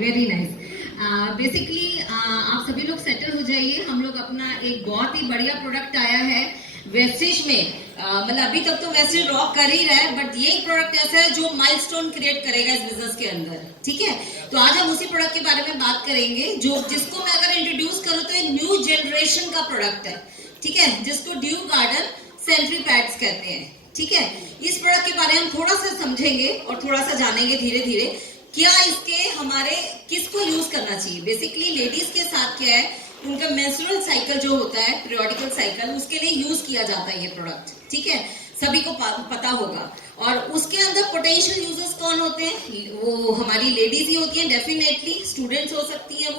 Very nice. Basically आप सभी लोग सेटल हो जाइए। हम लोग अपना एक बहुत ही बढ़िया प्रोडक्ट आया है वेस्टिज में। मतलब अभी तक तो वेस्टिज रॉक कर ही रहा है, बट ये एक प्रोडक्ट ऐसा है जो माइलस्टोन क्रिएट करेगा इस बिजनेस के अंदर। ठीक है, तो आज हम उसी प्रोडक्ट के बारे में बात करेंगे जो जिसको मैं अगर इंट्रोड्यूस करूँ तो एक न्यू जनरेशन का प्रोडक्ट है। ठीक है, जिसको ड्यू गार्डन सेंट्री पैड्स कहते हैं। ठीक है, इस प्रोडक्ट के बारे में हम थोड़ा सा समझेंगे और थोड़ा सा जानेंगे धीरे धीरे क्या इसके हमारे किसको यूज करना चाहिए। बेसिकली लेडीज के साथ क्या है, उनका मेंस्ट्रुअल साइकिल जो होता है, पीरियोडिकल साइकिल, उसके लिए यूज किया जाता है ये प्रोडक्ट। ठीक है, सभी को पता होगा। और उसके अंदर पोटेंशियल यूजर्स कौन होते हैं? वो हमारी लेडीज ही होती हैं डेफिनेटली। स्टूडेंट्स हो सकती हैं,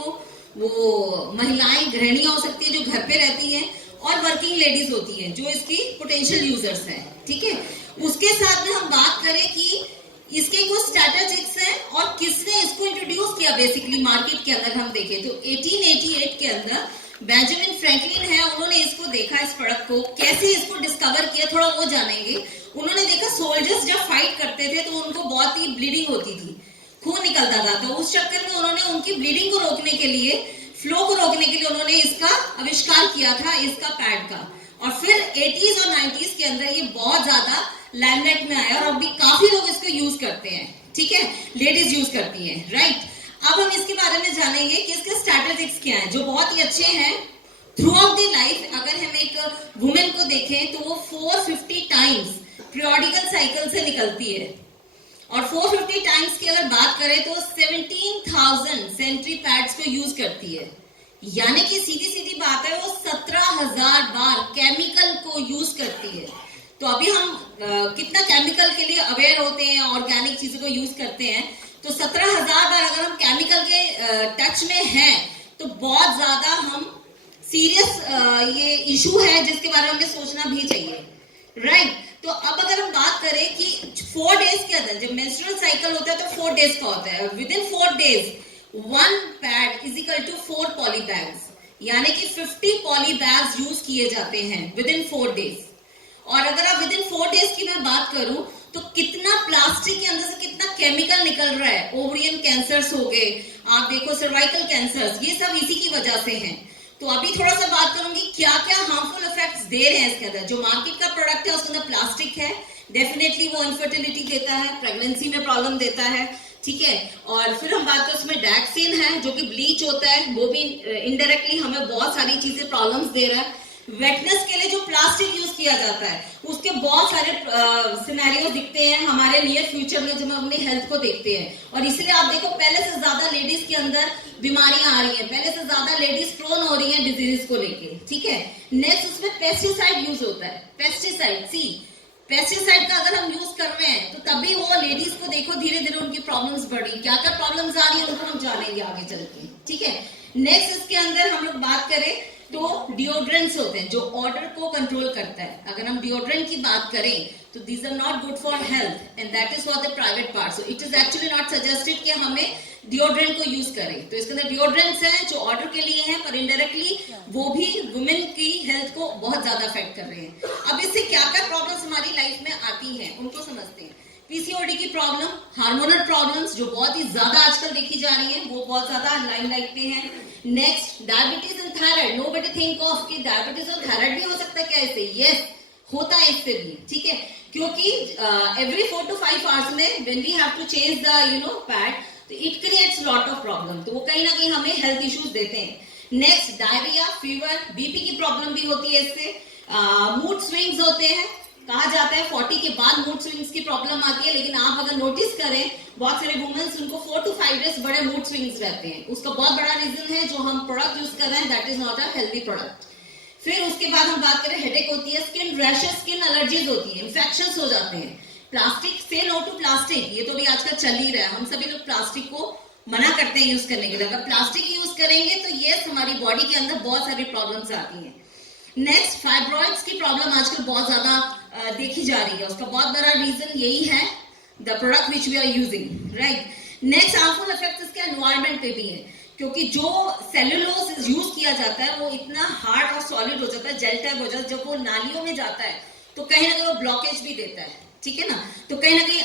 वो महिलाएं गृहिणियां हो सकती है जो घर पे रहती हैं, और वर्किंग लेडीज होती हैं जो इसकी पोटेंशियल यूजर्स हैं। ठीक है, उसके साथ में हम बात करें कि इसके कुछ स्ट्रैटेजिक्स हैं और किसने इसको इंट्रोड्यूस किया बेसिकली मार्केट के अंदर। हम देखें तो 1888 के अंदर बेंजामिन फ्रैंकलिन है, उन्होंने इसको देखा, इस प्रोडक्ट को कैसे इसको डिस्कवर किया थोड़ा वो जानेंगे। उन्होंने देखा सोल्जर्स जब फाइट करते थे तो उनको बहुत ही ब्लीडिंग होती थी, खून निकलता था। तो उस चक्कर में उन्होंने उनकी ब्लीडिंग को रोकने के लिए, फ्लो को रोकने के लिए उन्होंने इसका आविष्कार किया था, इसका पैड का। और फिर 80s और 90s के अंदर ये बहुत ज्यादा लाइमलाइट में आया और अभी काफी लोग इसको यूज करते हैं। ठीक है, लेडीज यूज करती हैं, राइट। अब हम इसके बारे में जानेंगे कि इसके स्ट्रैटेजिक्स क्या हैं जो बहुत ही अच्छे हैं थ्रू आउट द लाइफ। अगर हम एक वुमेन को देखें तो वो 450 टाइम्स पीरियोडिकल साइकिल से निकलती है, और 450 टाइम्स की अगर बात करें तो 17,000 सेंट्री पैड्स को यूज करती है। यानी कि सीधी सीधी बात है, वो 17,000 बार केमिकल को यूज करती है। तो अभी हम कितना केमिकल के लिए अवेयर होते हैं, ऑर्गेनिक चीजों को यूज करते हैं, तो 17,000 बार अगर हम केमिकल के टच में हैं तो बहुत ज्यादा हम सीरियस ये इशू है जिसके बारे में हमें सोचना भी चाहिए, राइट। तो अब अगर हम बात करें कि 4 डेज के अंदर जब मेंस्ट्रुअल साइकिल होता है तो 4 डेज का होता है, within 4 days 1 pad is equal to 4 poly bags, यानी कि 50 पॉली बैग्स यूज किए जाते हैं विद इन 4 डेज। और अगर आप विद इन 4 डेज की मैं बात करूं तो कितना प्लास्टिक के अंदर से कितना केमिकल निकल रहा है। ओवरियन कैंसर्स हो गए, आप देखो सर्वाइकल कैंसर्स, ये सब इसी की वजह से हैं। तो अभी थोड़ा सा बात करूंगी क्या क्या हार्मफुल इफेक्ट्स दे रहे हैं इसके अंदर। जो मार्केट का प्रोडक्ट है उसके अंदर प्लास्टिक है, डेफिनेटली वो इनफर्टिलिटी देता है, प्रेगनेंसी में प्रॉब्लम देता है। ठीक है, और फिर हम बात करें उसमें डैक्सिन है जो कि ब्लीच होता है, वो भी इनडायरेक्टली हमें बहुत सारी चीजें प्रॉब्लम्स दे रहा है। वेटनेस के लिए जो प्लास्टिक यूज किया जाता है उसके बहुत सारे सिनेरियो दिखते हैं हमारे नियर फ्यूचर में जब हम अपनी हेल्थ को देखते हैं। और इसलिए आप देखो पहले से ज्यादा लेडीज के अंदर बीमारियां आ रही हैं, पहले से ज्यादा लेडीज प्रोन हो रही हैं डिजीज को लेके। ठीक है, नेक्स्ट उसमें पेस्टिसाइड यूज होता है। पेस्टिसाइड पेस्टिसाइड का अगर हम यूज कर रहे हैं तो तभी वो लेडीज को देखो धीरे धीरे उनकी प्रॉब्लम्स बढ़ रही, क्या क्या प्रॉब्लम्स आ रही है उनको हम जानेंगे आगे चल के। ठीक है, नेक्स्ट इसके अंदर हम लोग बात करें तो डिओड्रेंट्स होते हैं जो ऑर्डर को कंट्रोल करता है। अगर हम डिओड्रेंट की बात करें तो these are not good for health and that is for the private part. So it is actually not suggested कि हमें डिओड्रेंट को यूज करें। तो इसके अंदर डिओड्रेंट्स हैं जो ऑर्डर के लिए हैं, पर इनडायरेक्टली वो भी वुमेन की हेल्थ को बहुत ज्यादा अफेक्ट कर रहे हैं। अब इससे क्या क्या प्रॉब्लम्स हमारी लाइफ में आती हैं उनको समझते हैं। पीसीओडी की प्रॉब्लम, हार्मोनल प्रॉब्लम्स जो बहुत ही ज्यादा आजकल देखी जा रही है, वो बहुत ज्यादा लाइमलाइट पे है। Next diabetes and thyroid. Nobody think of कि डायबिटीज और थायराइड भी हो सकता है क्या इससे? यस, होता है इससे भी। ठीक है, क्योंकि एवरी 4 to 5 आवर्स में when we have to change the pad, तो it creates lot of problem. तो वो कहीं ना कहीं हमें हेल्थ इश्यूज देते हैं। नेक्स्ट डायरिया, फीवर, बीपी की प्रॉब्लम भी होती है इससे। मूड स्विंग्स होते हैं, कहा जाता है 40 के बाद मूड स्विंग्स की प्रॉब्लम आती है, लेकिन आप अगर नोटिस करें बहुत सारे वुमेन्स उनको 4 to 5 डेज बड़े मूड स्विंग्स रहते हैं। उसका बहुत बड़ा रीजन है जो हम प्रोडक्ट यूज कर रहे हैं, that is not a healthy product. फिर उसके बाद हम बात करें हेडेक होती है, स्किन रैशेस, स्किन एलर्जीज होती है, इन्फेक्शंस हो जाते हैं। प्लास्टिक से नो टू प्लास्टिक, ये तो भी आजकल चल ही रहा है। हम सभी लोग प्लास्टिक को मना करते हैं यूज करने के लिए। अगर प्लास्टिक यूज करेंगे तो ये हमारी बॉडी के अंदर बहुत सारी प्रॉब्लम्स आती हैं। नेक्स्ट फाइब्रॉइड्स की प्रॉब्लम आजकल बहुत ज्यादा देखी जा रही है, उसका बहुत बड़ा रीजन यही है the product which we are using, right. Next harmful effect इसके एनवायरमेंट पे भी है, क्योंकि जो सेलुलोज यूज किया जाता है वो इतना हार्ड और सॉलिड हो जाता है, जेल टाइप हो जाता है। जब वो नालियों में जाता है तो कहीं ना कहीं वो ब्लॉकेज भी देता है। ठीक है ना। तो कहीं ना कहीं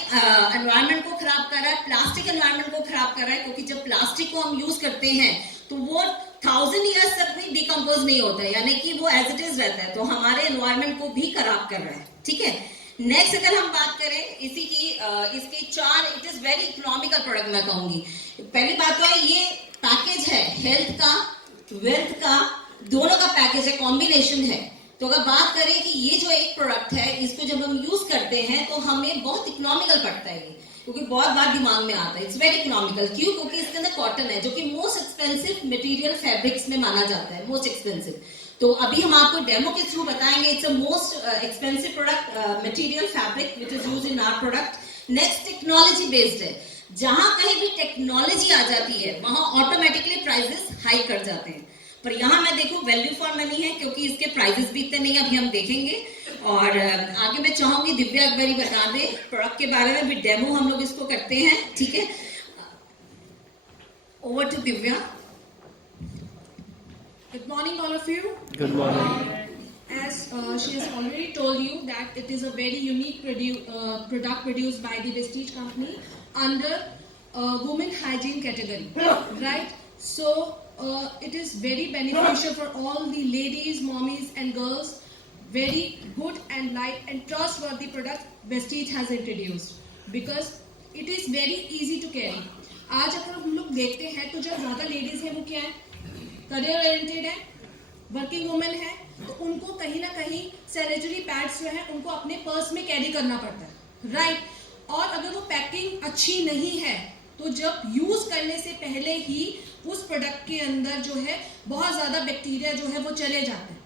एनवायरनमेंट को खराब कर रहा है, प्लास्टिक एनवायरनमेंट को खराब कर रहा है, क्योंकि जब प्लास्टिक को हम यूज करते हैं तो वो 1000 ईयर्स तक भी डिकम्पोज नहीं होता है, यानी कि वो एज इट इज रहता है, तो हमारे एनवायरनमेंट को भी खराब कर रहा है। ठीक है, नेक्स्ट अगर हम बात करें इसी की, इसके 4, it is very economical product मैं कहूंगी। पहली बात तो है ये पैकेज है हेल्थ का, वेल्थ का, दोनों का पैकेज है, कॉम्बिनेशन है। तो अगर बात करें कि ये जो एक प्रोडक्ट है इसको जब हम यूज करते हैं तो हमें बहुत इकोनॉमिकल पड़ता है ये, क्योंकि बहुत बार दिमाग में आता है इट्स वेरी इकोनॉमिकल। क्यों? क्योंकि इसके अंदर कॉटन है जो कि मोस्ट एक्सपेंसिव मटेरियल फैब्रिक्स में माना जाता है, मोस्ट एक्सपेंसिव। तो अभी हम आपको डेमो के थ्रू बताएंगे it's a most expensive product material fabric which is used in our product. Next technology based है, जहां कहीं भी टेक्नोलॉजी आ जाती है वहां ऑटोमेटिकली प्राइसेस हाई कर जाते हैं। पर यहाँ मैं देखूं वैल्यू फॉर मनी है, क्योंकि इसके प्राइसेस भी इतने नहीं, अभी हम देखेंगे। और आगे मैं चाहूंगी दिव्या एक बारी बता दे प्रोडक्ट के बारे में, भी डेमो हम लोग इसको करते हैं। ठीक है, over to Divya. Good morning, all of you. Good morning. As she has already told you that it is a very unique product produced by the Vestige company under women hygiene category, right? So it is very beneficial for all the ladies, mommies and girls. Very good and light and trustworthy product Vestige has introduced because it is very easy to carry. आज अगर हम लोग देखते हैं तो जो ज़्यादा ladies हैं वो क्या है, करियर ओरिएंटेड है, वर्किंग वुमेन है, तो उनको कहीं ना कहीं सैनिटरी पैड्स जो है उनको अपने पर्स में कैरी करना पड़ता है, राइट? और अगर वो पैकिंग अच्छी नहीं है तो जब यूज करने से पहले ही उस प्रोडक्ट के अंदर जो है बहुत ज्यादा बैक्टीरिया जो है वो चले जाते हैं।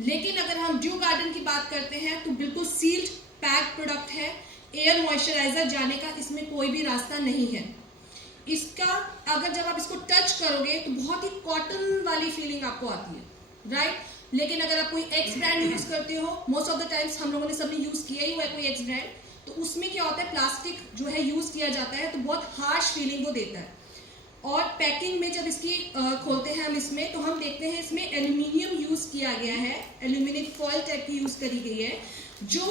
लेकिन अगर हम ड्यू गार्डन की बात करते हैं तो बिल्कुल सील्ड पैक प्रोडक्ट है, एयर मॉइस्चराइजर जाने का इसमें कोई भी रास्ता नहीं है। इसका अगर जब आप इसको टच करोगे तो बहुत ही कॉटन वाली फीलिंग आपको आती है, राइट? लेकिन अगर आप कोई एक्स ब्रांड यूज करते हो, मोस्ट ऑफ द टाइम्स हम लोगों ने सबने यूज किया ही हुआ है कोई एक्स ब्रांड, तो उसमें क्या होता है प्लास्टिक जो है यूज किया जाता है तो बहुत हार्श फीलिंग वो देता है। और पैकिंग में जब इसकी खोलते हैं हम इसमें तो हम देखते हैं इसमें एल्यूमिनियम यूज किया गया है, एल्यूमिनियम फॉइल टाइप की यूज करी गई है, जो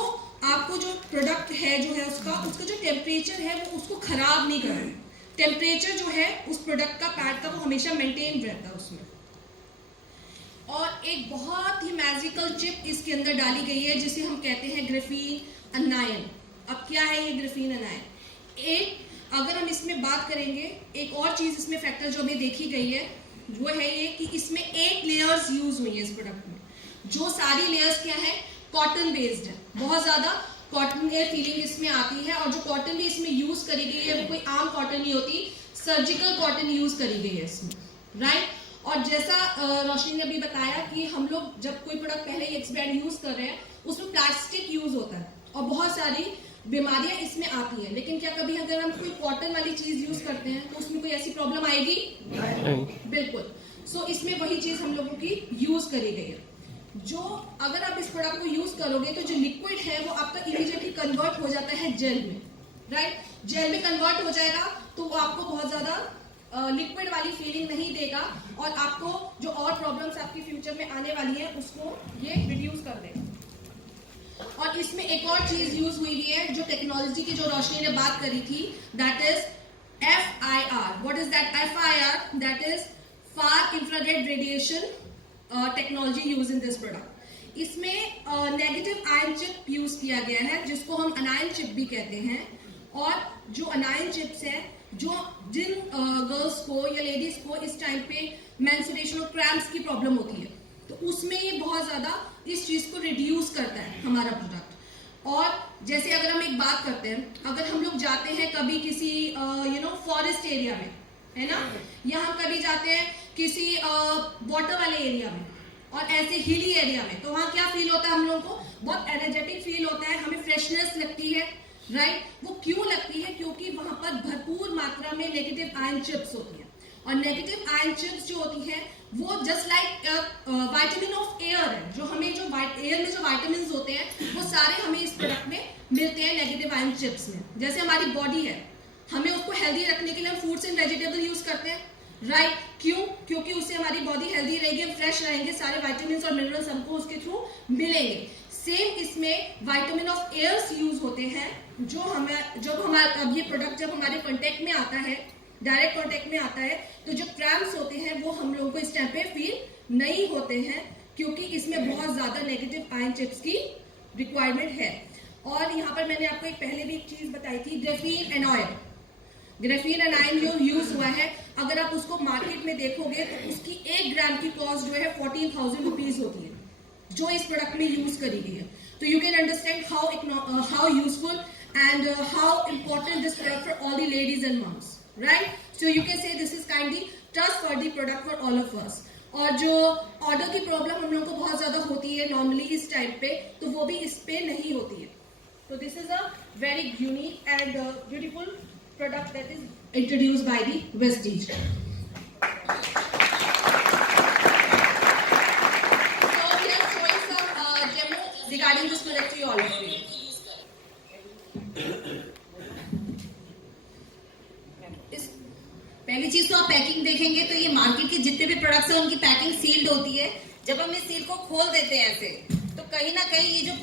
आपको जो प्रोडक्ट है जो है उसका जो टेम्परेचर है वो उसको खराब नहीं कर रहा। टेम्परेचर जो है उस प्रोडक्ट का पैड का वो हमेशा मेंटेन रहता है उसमें। और एक बहुत ही मैजिकल चिप इसके अंदर डाली गई है जिसे हम कहते हैं ग्राफीन अनायन। अब क्या है ये ग्राफीन अनायन? एक अगर हम इसमें बात करेंगे, एक और चीज इसमें फैक्टर जो हमें देखी गई है वो है ये कि इसमें 8 लेयर्स यूज हुई है इस प्रोडक्ट में, जो सारी लेयर्स क्या है कॉटन बेस्ड है, बहुत ज्यादा कॉटन एयर फीलिंग इसमें आती है। और जो कॉटन भी इसमें यूज करी गई है वो कोई आम कॉटन नहीं होती, सर्जिकल कॉटन यूज करी गई है इसमें, राइट? और जैसा रोशनी ने अभी बताया कि हम लोग जब कोई प्रोडक्ट पहले एक्स ब्रांड यूज कर रहे हैं उसमें प्लास्टिक यूज होता है और बहुत सारी बीमारियां इसमें आती हैं। लेकिन क्या कभी अगर हम कोई कॉटन वाली चीज यूज करते हैं तो उसमें कोई ऐसी प्रॉब्लम आएगी? बिल्कुल। सो इसमें वही चीज हम लोगों की यूज करी गई है। जो अगर आप इस प्रोडक्ट को यूज करोगे तो जो लिक्विड है वो आपका इमीडिएटली कन्वर्ट हो जाता है जेल में, राइट? जेल में कन्वर्ट हो जाएगा तो वो आपको बहुत ज्यादा लिक्विड वाली फीलिंग नहीं देगा और आपको जो और प्रॉब्लम्स आपकी फ्यूचर में आने वाली है उसको ये रिड्यूस कर देगा। और इसमें एक और चीज यूज हुई है जो टेक्नोलॉजी की जो रोशनी ने बात करी थी, that is FIR। What is that FIR? That is far infrared radiation technology use in this product. इसमें नेगेटिव आयन चिप यूज किया गया है जिसको हम अनायन चिप भी कहते हैं। और जो अनायन चिप्स है जो जिन गर्ल्स को या लेडीज को इस टाइम पे मेंस्ट्रुएशन और क्रैम्प्स की प्रॉब्लम होती है तो उसमें ये बहुत ज्यादा इस चीज को रिड्यूस करता है हमारा प्रोडक्ट। और जैसे अगर हम एक बात करते हैं, अगर हम लोग जाते हैं कभी किसी फॉरेस्ट एरिया में, है ना, या हम कभी जाते हैं किसी वाटर वाले एरिया में और ऐसे हिली एरिया में, तो वहाँ क्या फील होता है हम लोगों को? बहुत एनर्जेटिक फील होता है, हमें फ्रेशनेस लगती है, राइट? वो क्यों लगती है? क्योंकि वहां पर भरपूर मात्रा में नेगेटिव आयन चिप्स होती है। और नेगेटिव आयन चिप्स जो होती है वो just like vitamin of air है, जो हमें जो एयर में जो विटामिन होते हैं वो सारे हमें इस प्रोडक्ट में मिलते हैं नेगेटिव आयन चिप्स में। जैसे हमारी बॉडी है, हमें उसको हेल्दी रखने के लिए हम फ्रूट्स एंड वेजिटेबल यूज करते हैं, राइट? क्यों? क्योंकि उससे हमारी बॉडी हेल्दी रहेगी, हम फ्रेश रहेंगे, सारे विटामिन और मिनरल्स हमको उसके थ्रू मिलेंगे। सेम इसमें विटामिन ऑफ एयर्स यूज होते हैं, जो अब ये प्रोडक्ट जब हमारे कांटेक्ट में आता है, डायरेक्ट कांटेक्ट में आता है, तो जो क्रैम्प्स होते हैं वो हम लोगों को इस टाइम पे फील नहीं होते हैं, क्योंकि इसमें बहुत ज्यादा नेगेटिव आयन चिप्स की रिक्वायरमेंट है। और यहाँ पर मैंने आपको पहले भी एक चीज बताई थी, graphene and oil. Graphene and ion जो यूज हुआ है, अगर आप उसको मार्केट में देखोगे तो उसकी 1 ग्राम की कॉस्ट जो है 14,000 रुपीज होती है, जो इस प्रोडक्ट में यूज करी गई है। तो you can understand how useful and how important this product for all the ladies and moms, right? So you can say this is kindly trustworthy product for all of us. और जो order की problem हम लोगों को बहुत ज्यादा होती है नॉर्मली इस टाइम पे, तो वो भी इस पे नहीं होती है। तो this is a very unique and beautiful product that is introduced by the Vestige. So we are showing some demo regarding this product to all of you. पहली चीज तो आप पैकिंग देखेंगे तो ये मार्केट के जितने भी प्रोडक्ट्स हैं उनकी पैकिंग सील्ड होती है। जब हम इस सील को खोल देते हैं ऐसे, तो कहीं ना कहीं ये जो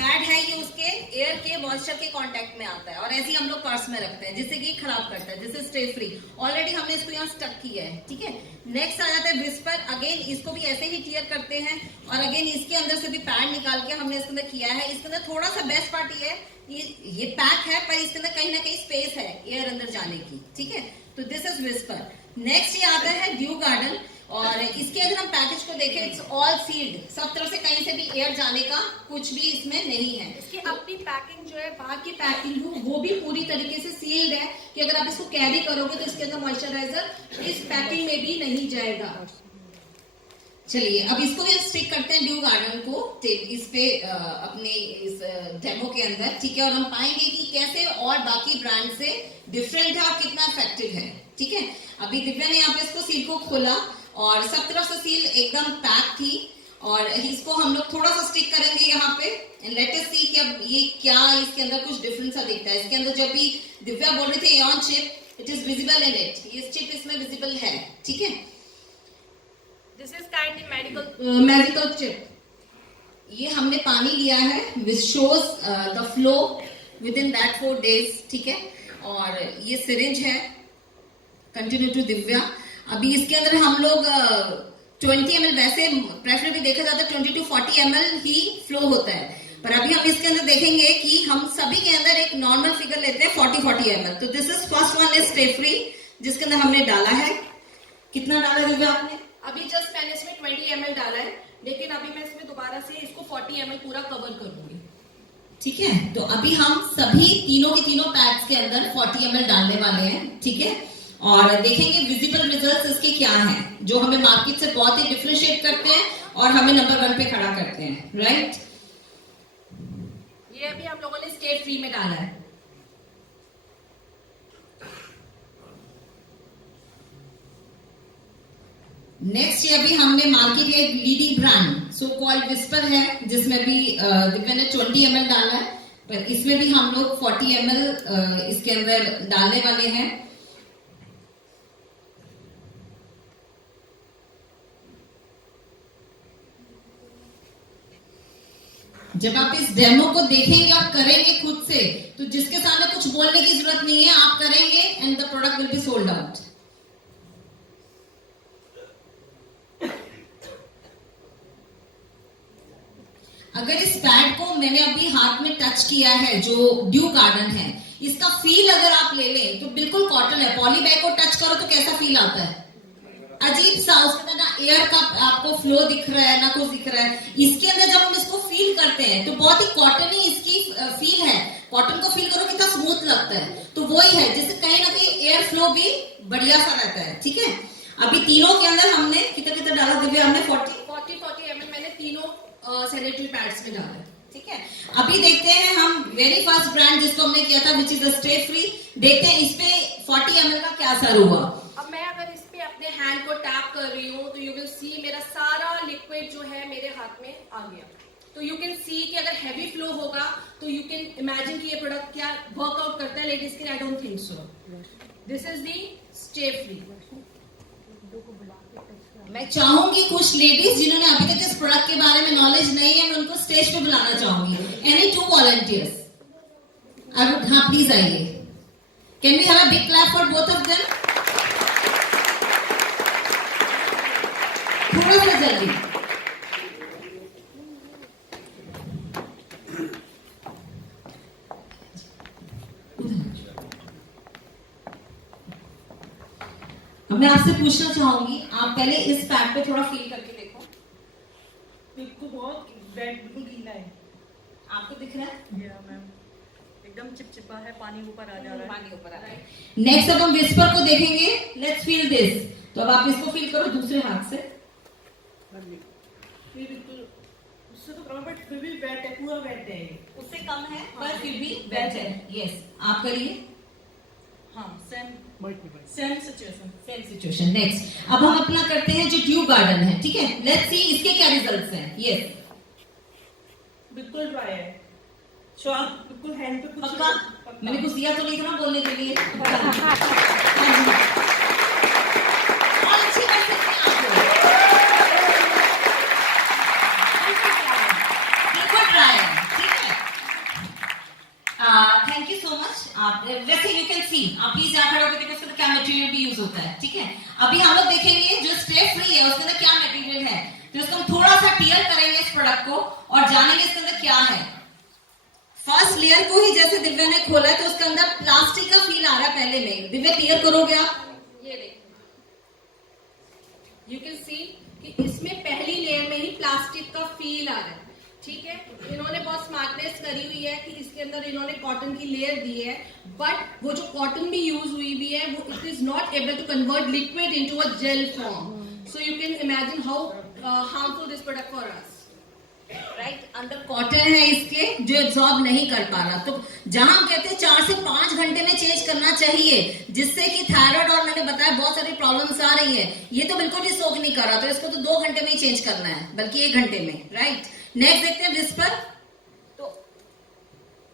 पैड है ये उसके एयर के मॉइस्चर के कांटेक्ट में आता है, और ऐसे ही हम लोग पर्स में रखते हैं, जिससे कि ये खराब करता है। जैसे स्टे फ्री ऑलरेडी हमने इसको यहाँ स्टक किया है, ठीक है। नेक्स्ट आ जाता है विस्पर। अगेन इसको भी ऐसे ही टीयर करते हैं, और अगेन इसके अंदर से भी पैड निकाल के हमने इसके अंदर किया है। इसके अंदर थोड़ा सा बेस्ट पार्ट ये है, ये पैक है पर इसके अंदर कहीं ना कहीं स्पेस है एयर अंदर जाने की, ठीक है। तो दिस इज विस्पर। नेक्स्ट ये आता है ड्यू गार्डन, और इसके अगर हम पैकेज को देखें, इट्स ऑल सील्ड, सब तरफ से कहीं से भी एयर जाने का कुछ भी इसमें नहीं है। इसकी अपनी पैकिंग जो है, बाहर की पैकिंग वो भी पूरी तरीके से सील्ड है, कि अगर आप इसको कैरी करोगे तो इसके अंदर मॉइस्चराइजर इस पैकिंग में भी नहीं जाएगा। चलिए अब इसको भी स्टिक करते हैं ड्यू गार्डन को इस पे अपने इस डेमो के अंदर, ठीक है। और हम पाएंगे कि कैसे और बाकी ब्रांड से डिफरेंट है और कितना इफेक्टिव है, ठीक है। अभी दिव्या ने यहाँ पे इसको सील को खोला और सब तरफ से सील एकदम पैक थी, और इसको हम लोग थोड़ा सा स्टिक करेंगे यहाँ पे, एंड लेट अस सी कि अब ये क्या इसके अंदर कुछ डिफरेंस सा दिखता है। इसके अंदर जब भी दिव्या बोल रहे थे Aon chip, it is visible in it, ये चिप इसमें विजिबल है, ठीक है। This is kindly magical chip. ये हमने पानी लिया है which shows the flow with in that 4 days, ठीक है। और ये सिरिंज है, कंटिन्यू टू दिव्या। अभी इसके अंदर हम लोग 20 ml, वैसे प्रेफरेबली देखा जाता है 20 to 40 ml ही फ्लो होता है, पर अभी हम इसके अंदर देखेंगे कि हम सभी के अंदर एक नॉर्मल फिगर लेते हैं 40 ml। तो this is first one is stay free, जिसके अंदर हमने डाला है, कितना डाला दिव्या आपने? अभी जस्ट मैंने इसमें 20 ml डाला है, लेकिन अभी मैं इसमें दोबारा से इसको 40 ml पूरा कवर कर दूंगी, ठीक है। तो अभी हम सभी तीनों के तीनों पैक्स के अंदर 40 ml डालने वाले हैं, ठीक है। और देखेंगे विजिबल रिजल्ट्स इसके क्या हैं, जो हमें मार्केट से बहुत ही डिफरेंशिएट करते हैं और हमें नंबर 1 पे खड़ा करते हैं, राइट। ये अभी हम लोगों ने स्टे फ्री में डाला है। नेक्स्ट ये अभी हमने मार्केट में एक leading brand so called whisper है, जिसमें भी दिव्या ने 20 ml डाला है, पर इसमें भी हम लोग 40 ml इसके अंदर डालने वाले हैं। जब आप इस डेमो को देखेंगे और करेंगे खुद से, तो जिसके सामने कुछ बोलने की जरूरत नहीं है, आप करेंगे and the product will be sold out. अगर इस पैड को मैंने अभी हाथ में टच किया है, जो ड्यू गार्डन है, इसका फील अगर आप ले लें तो बिल्कुल कॉटन है। पॉली बैग को टच करो तो कैसा फील आता है? अजीब सा, उसके अंदर ना एयर का आपको फ्लो दिख रहा है ना कुछ दिख रहा है। इसके अंदर जब हम इसको फील करते हैं तो बहुत ही कॉटन ही इसकी फील है। कॉटन को फील करो कितना स्मूथ लगता है, तो वही है, जिससे कहीं ना कहीं एयर फ्लो भी बढ़िया सा रहता है, ठीक है। अभी तीनों के अंदर हमने कितना डाला दिव्या? हमने 40 ml मैंने तीनों सैनिटरी पैड्स में डाला है, ठीक है। अभी देखते हैं हम वेरी फर्स्ट ब्रांड जिसको हमने किया था, विच इज स्टे फ्री। देखते हैं इस पे 40 ml का क्या असर हुआ। अब मैं अगर इस पे अपने हैंड को टैप कर रही हूँ तो यू विल सी मेरा सारा लिक्विड जो है मेरे हाथ में आ गया। तो यू कैन सी कि अगर हैवी फ्लो होगा तो यू कैन इमेजिन कि ये प्रोडक्ट क्या वर्कआउट करता है लेडीज के लिए। I don't think so. This is the stay free. मैं चाहूंगी कुछ लेडीज जिन्होंने अभी तक इस प्रोडक्ट के बारे में नॉलेज नहीं है, मैं उनको स्टेज पे बुलाना चाहूंगी। एनी 2 वॉलंटियर्स, हाँ प्लीज आइए। Can we have a big clap for both of them? थोड़ा सा जल्दी। अब मैं आपसे पूछना चाहूंगी, आप पहले इस पैड पे थोड़ा फील करके देखो। बिल्कुल बहुत वेट, बिल्कुल गीला है। आपको दिख रहा है? या मैम एकदम चिपचिपा है, पानी ऊपर आ जा रहा है। पानी ऊपर आ रहा है। नेक्स्ट अब हम विस्पर को देखेंगे। Let's feel this. तो अब आप इसको फील करो दूसरे हाथ से। ये बिल्कुल उससे तो कम, बट फिर भी वेट है, पूरा वेट है। उससे कम है पर फिर भी वेट है। यस, आप करिए। हाँ, same situation. Same situation. Next अब हम अपना करते हैं जो ट्यूब गार्डन है, ठीक है? लेट्स सी इसके क्या रिजल्ट्स हैं। यस, बिल्कुल ड्राई है, श्योर, बिल्कुल हैंड पे कुछ पक्का? मैंने कुछ दिया तो नहीं था ना बोलने के लिए। और अच्छी बात है बिल्कुल ड्राई है, ठीक है? Thank you so much. आप वैसे यू कैन सी, आप प्लीज यहाँ खड़े होकर देखो उसके अंदर क्या मटेरियल भी यूज होता है, ठीक है? अभी हम लोग देखेंगे जो स्टे फ्री है उसके अंदर क्या मटेरियल है। तो इसको हम थोड़ा सा टियर करेंगे इस प्रोडक्ट को और जानेंगे इसके अंदर क्या है। फर्स्ट लेयर को ही जैसे दिव्या ने खोला है तो उसके अंदर प्लास्टिक का फील आ रहा है पहले में। दिव्या टियर करोगे आप? ये देखो, यू कैन सी कि इसमें पहली लेयर में ही प्लास्टिक का फील आ रहा है, ठीक है? इन्होंने बहुत स्मार्टनेस करी हुई है कि इसके अंदर इन्होंने कॉटन की लेयर दी है, बट वो जो कॉटन भी यूज हुई भी है वो it is not able to convert liquid into a gel form. So you can imagine how harmful this product for us. Right, अंदर कॉटन है इसके जो एब्सॉर्ब नहीं कर पा रहा। तो जहां हम कहते हैं 4 से 5 घंटे में चेंज करना चाहिए, जिससे कि थायराइड और मैंने बताया बहुत सारी प्रॉब्लम्स आ रही है, ये तो बिल्कुल भी सोख नहीं कर रहा। तो इसको तो 2 घंटे में ही चेंज करना है, बल्कि 1 घंटे में। राइट, नेक्स्ट देखते हैं विस्पर। तो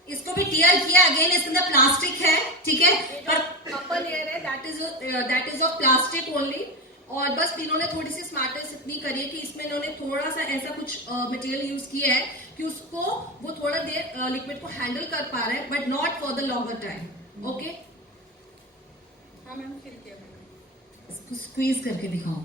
इसको भी टियर किया, अगेन इसके अंदर प्लास्टिक है, ठीक है? पर अपर लेयर है that is of plastic only. और बस इन्होंने थोड़ी सी स्मार्टनेस इतनी करी है कि इसमें इन्होंने थोड़ा सा ऐसा कुछ मटेरियल यूज किया है कि उसको वो थोड़ा देर लिक्विड को हैंडल कर पा रहा है, but not for the longer time. Okay, हाँ मैम, फिर क्या मैम? इसको स्क्वीज करके दिखाओ।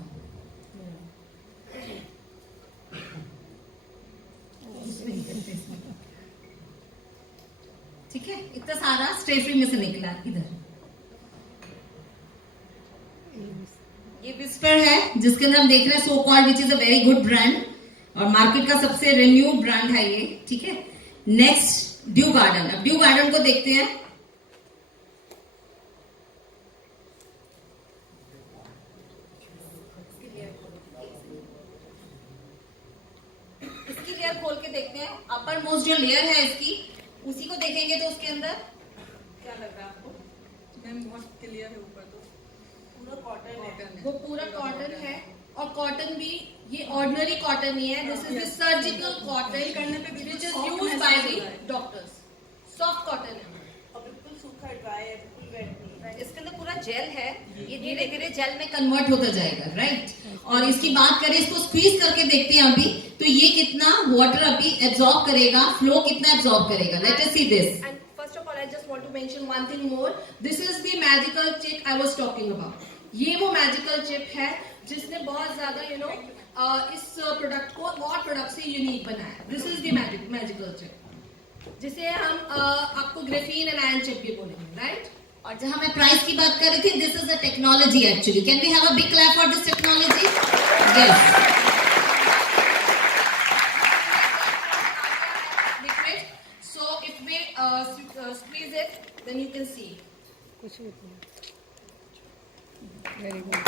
ठीक है, इतना सारा स्टे फ्री में से निकला। इधर ये विस्पर है जिसके अंदर हम देख रहे हैं so called which is a very good brand और मार्केट का सबसे रिन्यू ब्रांड है ये, ठीक है? Next due garden. अब ड्यू गार्डन को देखते हैं। इसकी लेयर खोल के देखते हैं। अपर मोस्ट जो लेयर है इसकी, उसी को देखेंगे तो उसके अंदर क्या लग रहा है आपको? मैम बहुत क्लियर है, ऊपर तो पूरा कॉटन है। वो पूरा कॉटन है, और कॉटन भी ये ऑर्डिनरी कॉटन नहीं है, this is the surgical cotton करने पे भी विच इज soft यूज्ड महसूस बाय हो रहा है। The doctors. सॉफ्ट कॉटन है, और बिल्कुल सूखा ड्राई है, बिल्कुल वेट नहीं है। इसके अंदर पूरा जेल है, ये धीरे धीरे जेल में कन्वर्ट होता जाएगा। राइट, और इसकी बात करें, इसको स्क्वीज करके देखते हैं अभी, तो ये कितना वाटर अभी एब्जॉर्ब करेगा, फ्लो कितना एब्जॉर्ब करेगा। Let us see this. And first of all I just want to mention one thing more, this is the magical chip I was talking about. ये वो मैजिकल चिप है जिसने बहुत ज्यादा इस प्रोडक्ट को और प्रोडक्ट से यूनिक बनाया। This is the magical chip, जिसे हम आपको ग्रेफीन एंड आयरन चिप भी बोलेंगे। राइट, और जहां मैं प्राइस की बात कर रही थी, this is a technology actually. Can we have a big clap for this technology? Yes. liquid, so if we squeeze it, then you can see. Very good.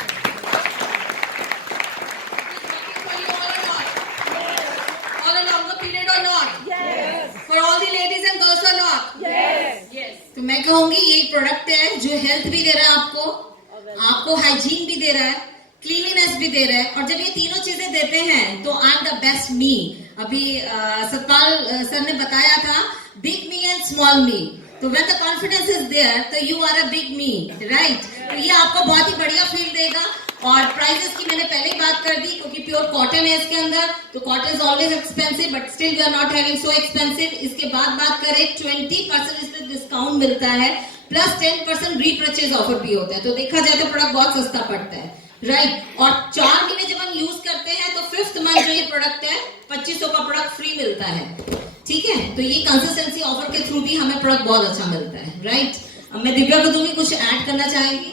All a longer period or not? Yes. For all the ladies and girls or not? Yes. Yes. तो मैं कहूंगी ये product है जो health भी दे रहा है आपको हाइजीन भी दे रहा है, क्लीनिनेस भी दे रहा है। और जब ये तीनों चीजें देते हैं तो I am the best me. अभी सतपाल सर ने बताया था big me and small me. तो when the confidence is there तो you are a big me, right? तो ये आपको बहुत ही बढ़िया फील देगा और प्राइसेस की मैंने पहले ही बात कर दी, क्योंकि प्योर कॉटन है इसके अंदर, तो cotton is always expensive but still we are not having so expensive. इसके बाद बात करें 20% इसमें डिस्काउंट मिलता है, प्लस 10% रीपर्चेज ऑफर भी होता है, तो देखा जाए तो प्रोडक्ट बहुत सस्ता पड़ता है, राइट। और 4 महीने जब हम यूज करते हैं तो 5th मंथ जो ये प्रोडक्ट है 2500 का प्रोडक्ट फ्री मिलता है, ठीक है। तो ये कंसिस्टेंसी ऑफर के थ्रू भी हमें प्रोडक्ट बहुत अच्छा मिलता है, राइट। अब मैं दिव्या को दूंगी, कुछ ऐड करना चाहेंगी?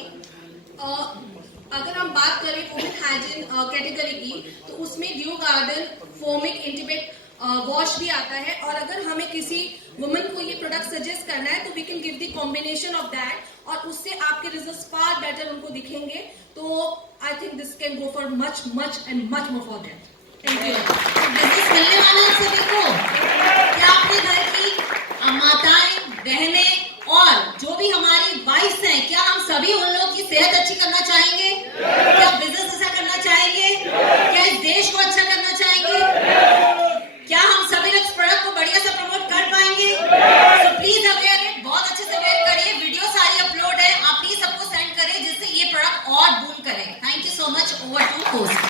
अगर हम बात करें वुमेन हाइजीन कैटेगरी की, तो उसमें due garden foamic intimate wash भी आता है, और अगर हमें किसी वुमन को ये प्रोडक्ट सजेस्ट करना है तो we can give the combination of that, और उससे आपके रिजल्ट्स फार बेटर उनको दिखेंगे। तो I think this can go for much much and much more for that. Thank you. Business मिलने वाला है सभी को। क्या अपने घर की माताएं, बहनें और जो भी हमारी वाइफ्स हैं, क्या हम सभी उन लोगों की सेहत अच्छी करना चाहेंगे? क्या बिजनेस अच्छा करना चाहेंगे? क्या इस देश को अच्छा करना चाहेंगे? क्या हम सभी लोग इस प्रोडक्ट को बढ़िया से प्रमोट कर पाएंगे? तो प्लीज अवेयर इट, बहुत अच्छे से अवेयर करिए। वीडियो सारी अपलोड है, आप प्लीज सबको सेंड करें जिससे ये प्रोडक्ट और बूम करे। Thank you so much. Over to host.